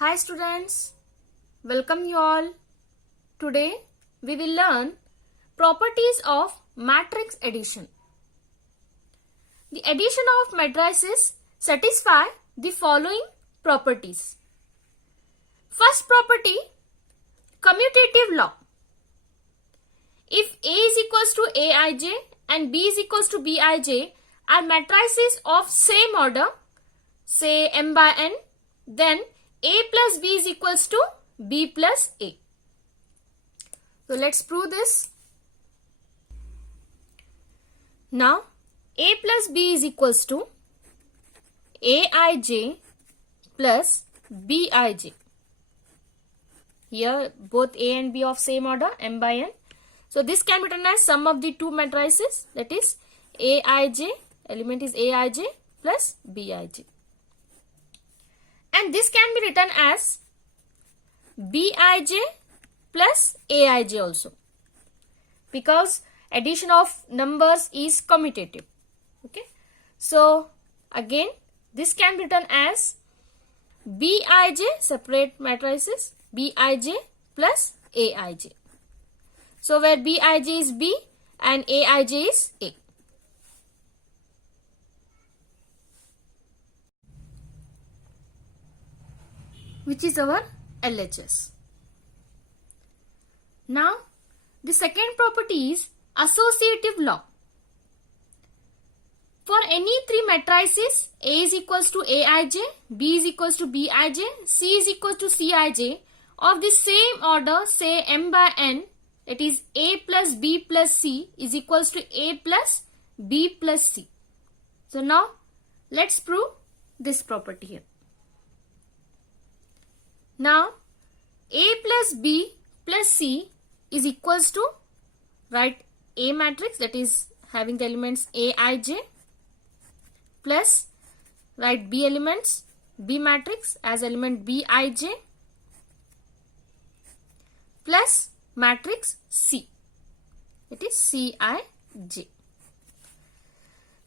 Hi students, welcome you all. Today we will learn properties of matrix addition. The addition of matrices satisfy the following properties. First property, commutative law. If A is equals to Aij and B is equals to Bij are matrices of same order, say m by n, then A plus B is equals to B plus A. So let's prove this. Now A plus B is equals to Aij plus Bij. Here both A and B of same order, m by n. So this can be written as sum of the two matrices, that is Aij, element is Aij plus Bij. And this can be written as Bij plus Aij also, because addition of numbers is commutative. Okay. So again this can be written as Bij, separate matrices, Bij plus Aij. So where Bij is B and Aij is A. Which is our LHS. Now the second property is associative law. For any three matrices, A is equals to Aij, B is equals to Bij, C is equals to Cij of the same order, say m by n, it is A plus B plus C is equals to A plus B plus C. So now let's prove this property here. Now A plus B plus C is equals to, write A matrix, that is having the elements Aij, plus write B elements, B matrix as element Bij, plus matrix C, it is Cij, which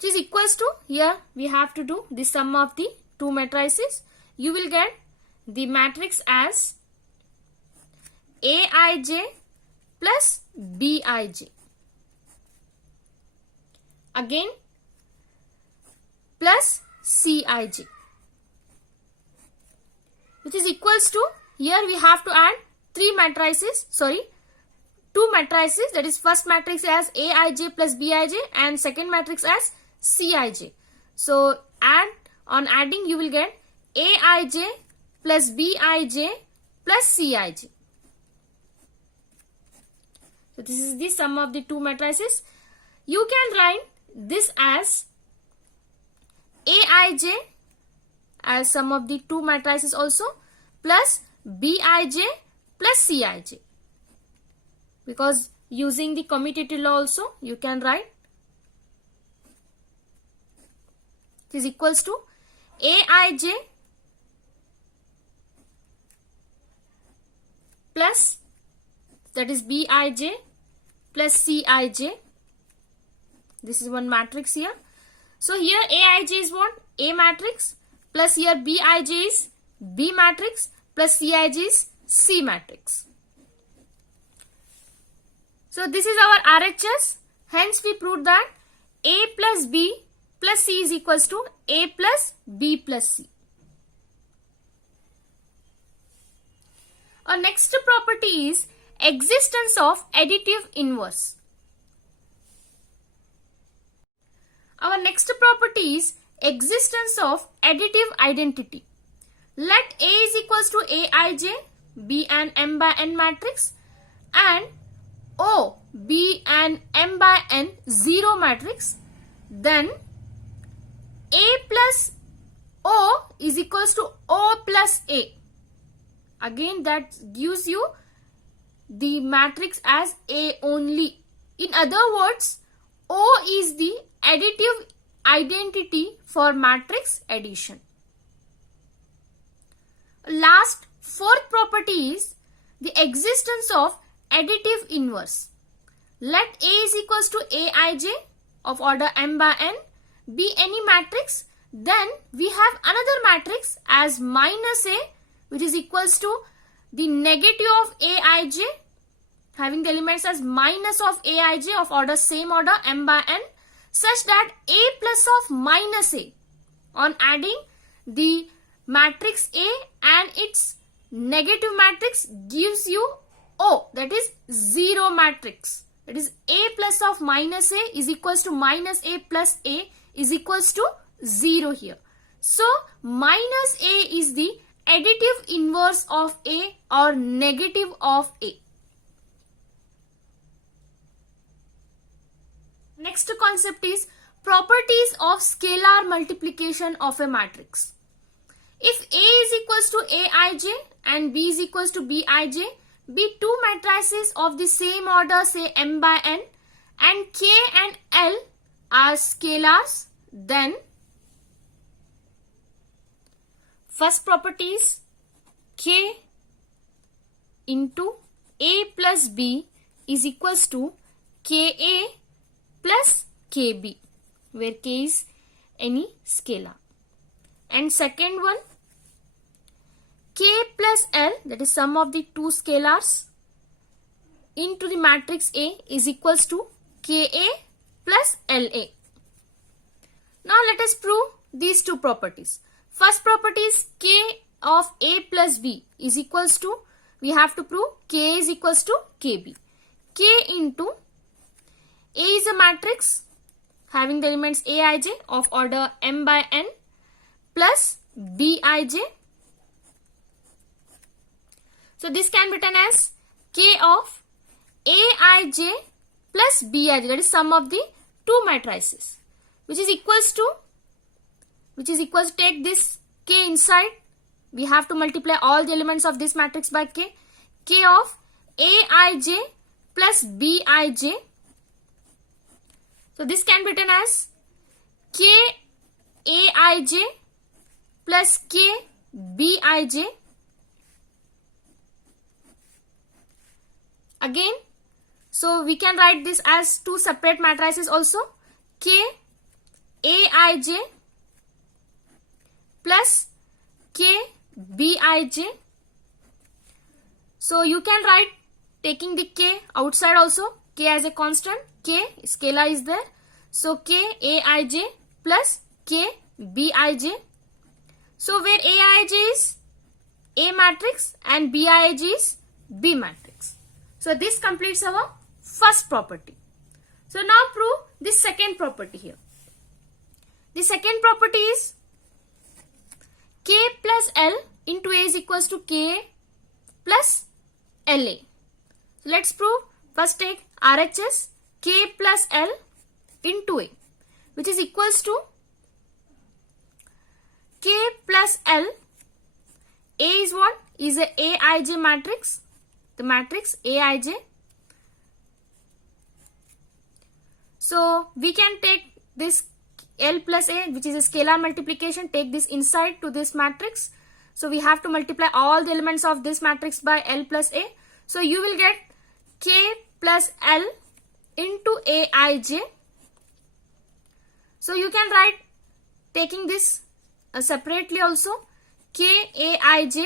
is equals to, here we have to do the sum of the two matrices. You will get the matrix as Aij plus Bij, again plus Cij, which is equals to, here we have to add two matrices, that is first matrix as Aij plus Bij and second matrix as Cij. So on adding you will get Aij plus Bij plus Cij. So this is the sum of the two matrices. You can write this as Aij as sum of the two matrices also, plus Bij plus Cij, because using the commutative law also you can write it is equals to Aij plus, that is Bij plus Cij. This is one matrix here. So here Aij is what? A matrix, plus here Bij is B matrix, plus Cij is C matrix. So this is our RHS. Hence we proved that A plus B plus C is equals to A plus B plus C. Our next property is existence of additive inverse. Our next property is existence of additive identity. Let A is equals to Aij, B and m by n matrix, and O, B and m by n 0 matrix, then A plus O is equals to O plus A. Again that gives you the matrix as A only. In other words, O is the additive identity for matrix addition. Last, fourth property is the existence of additive inverse. Let A is equals to Aij of order m by n be any matrix, then we have another matrix as minus A which is equals to the negative of Aij having the elements as minus of Aij of order same order m by n, such that A plus of minus A on adding the matrix A and its negative matrix gives you O, that is 0 matrix. That is A plus of minus A is equals to minus A plus A is equals to 0 here. So minus A is the additive inverse of A or negative of A. Next concept is properties of scalar multiplication of a matrix. If A is equals to Aij and B is equals to Bij, be two matrices of the same order, say m by n, and K and L are scalars, then first property is K into A plus B is equals to Ka plus Kb, where K is any scalar. And second one, K plus L, that is sum of the two scalars, into the matrix A is equals to Ka plus La. Now let us prove these two properties. First property is K of A plus B is equals to, we have to prove K is equals to Kb. K into A is a matrix having the elements Aij of order m by n plus Bij. So this can be written as K of Aij plus Bij, that is sum of the two matrices, which is equals to take this K inside. We have to multiply all the elements of this matrix by K. K of Aij plus Bij. So this can be written as K Aij plus K Bij. Again, so we can write this as two separate matrices also. K Aij plus K Bij. So you can write taking the K outside also, K as a constant, K scalar is there. So K Aij plus K Bij. So where Aij is A matrix and Bij is B matrix. So this completes our first property. So now prove the second property here. The second property is K plus L into A is equals to Ka plus La. So let's prove. First take RHS K plus L into A, which is equals to K plus L. A is what? Is a Aij matrix. The matrix Aij. So we can take this L plus A, which is a scalar multiplication, take this inside to this matrix. So we have to multiply all the elements of this matrix by L plus A. So you will get K plus L into Aij. So you can write taking this separately also, K Aij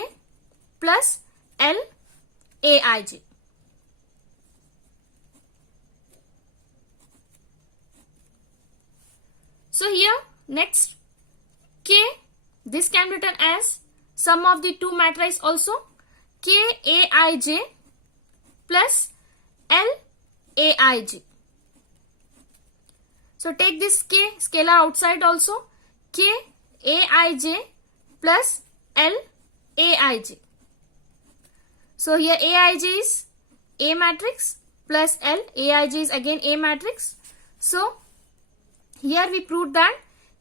plus L Aij. So here next K, this can be written as sum of the two matrices also, K Aij plus L Aij. So take this K scalar outside also, K Aij plus L Aij. So here Aij is A matrix plus L. Aij is again A matrix. So here we proved that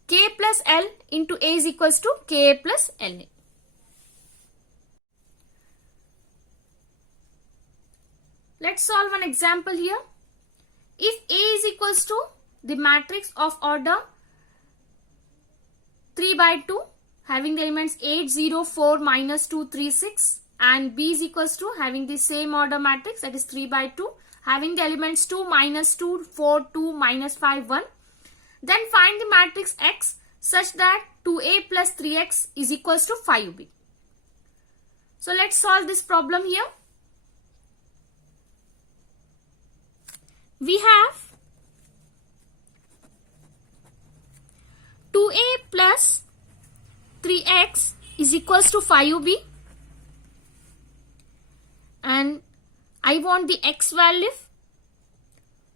K plus L into A is equals to Ka plus La. Let's solve an example here. If A is equals to the matrix of order 3 by 2 having the elements 8, 0, 4, minus 2, 3, 6, and B is equals to having the same order matrix, that is 3 by 2 having the elements 2, minus 2, 4, 2, minus 5, 1. Then find the matrix X such that 2A plus 3X is equals to 5B. So let's solve this problem here. We have 2a plus 3x is equals to 5b, and I want the x value.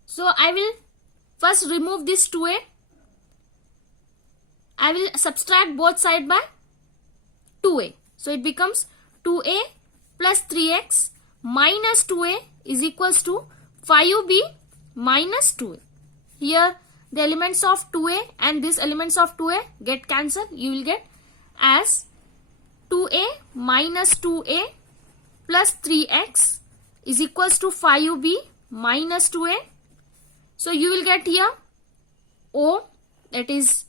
So I will first remove this 2a. I will subtract both sides by 2a. So it becomes 2a plus 3x minus 2a is equals to 5b minus 2a. Here the elements of 2a and these elements of 2a get cancelled. You will get as 2a minus 2a plus 3x is equals to 5b minus 2a. So you will get here O, that is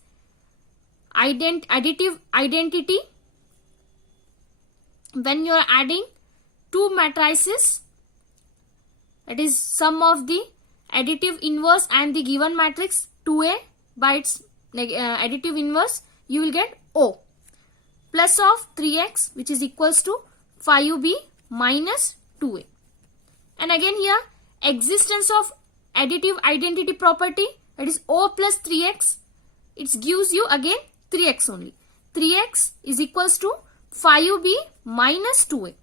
additive identity. When you are adding two matrices, that is sum of the additive inverse and the given matrix 2a by its additive inverse, you will get O plus of 3x, which is equals to 5b minus 2a. And again here existence of additive identity property, that is O plus 3x, it gives you again 3x only. 3x is equals to 5b minus 2a.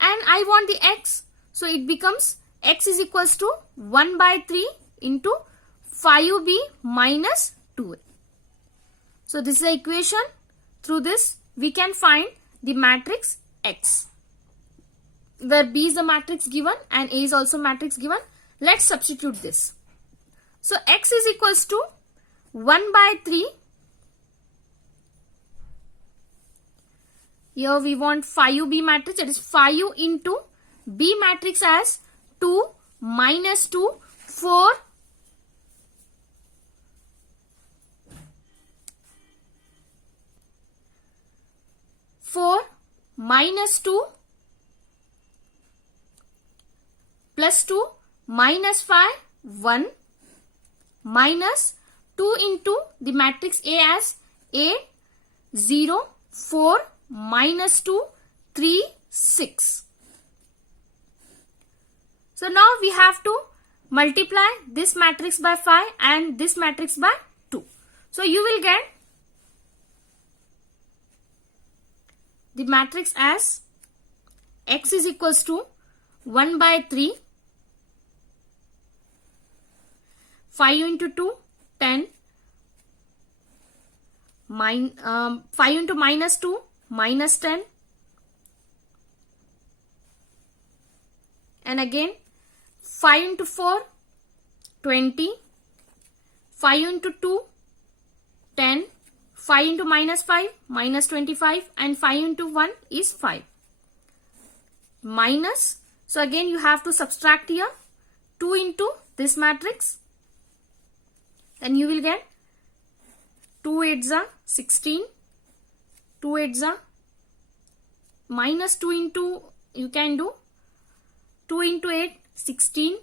And I want the x, so it becomes x is equals to 1 by 3 into 5b minus 2a. So this is the equation. Through this we can find the matrix X, where B is the matrix given and A is also matrix given. Let's substitute this. So X is equals to 1 by 3. Here we want 5B matrix, that is 5 into B matrix as 2 minus 2, 4. 4 minus 2 plus 2 minus 5, 1 minus 2 into the matrix A as 8, 0, 4 minus 2, 3, 6. So now we have to multiply this matrix by 5 and this matrix by 2. So you will get the matrix as X is equals to 1 by 3, 5 into 2, 10, 5 into minus 2, minus 10, and again 5 into 4, 20, 5 into 2, 10, 5 into minus 5, minus 25, and 5 into 1 is 5. Minus, so again you have to subtract here 2 into this matrix, then you will get 2 8s are 16, 2 8s are minus 2 into, you can do 2 into 8, 16,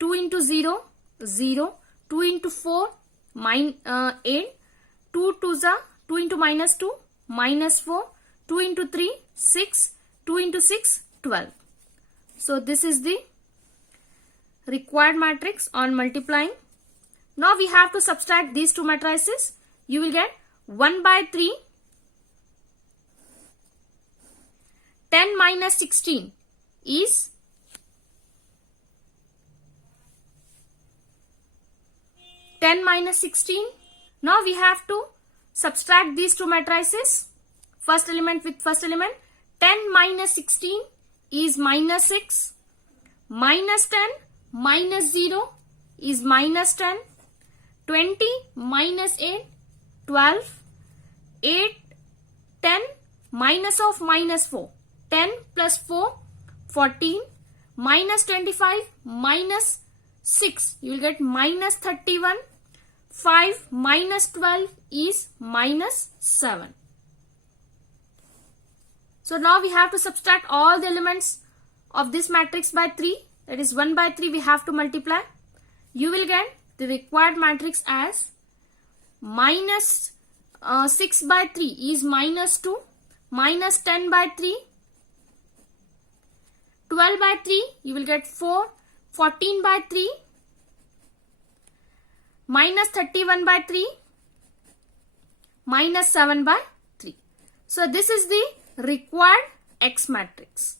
2 into 0, 0, 2 into 4, 8, 2 2s are 2 into minus 2, minus 4, 2 into 3, 6, 2 into 6, 12. So this is the required matrix on multiplying. Now we have to subtract these two matrices. You will get 1 by 3, 10 minus 16 is 10 minus 16. Now we have to subtract these two matrices, first element with first element. 10 minus 16 is minus 6, minus 10 minus 0 is minus 10, 20 minus 8, 12, 8, 10 minus of minus 4, 10 plus 4, 14, minus 25 minus 6, you will get minus 31, 5 minus 12 is minus 7. So now we have to subtract all the elements of this matrix by 3, that is 1 by 3 we have to multiply. You will get the required matrix as minus 6 by 3 is minus 2, minus 10 by 3, 12 by 3, you will get 4, 14 by 3, minus 31 by 3, minus 7 by 3. So this is the required X matrix.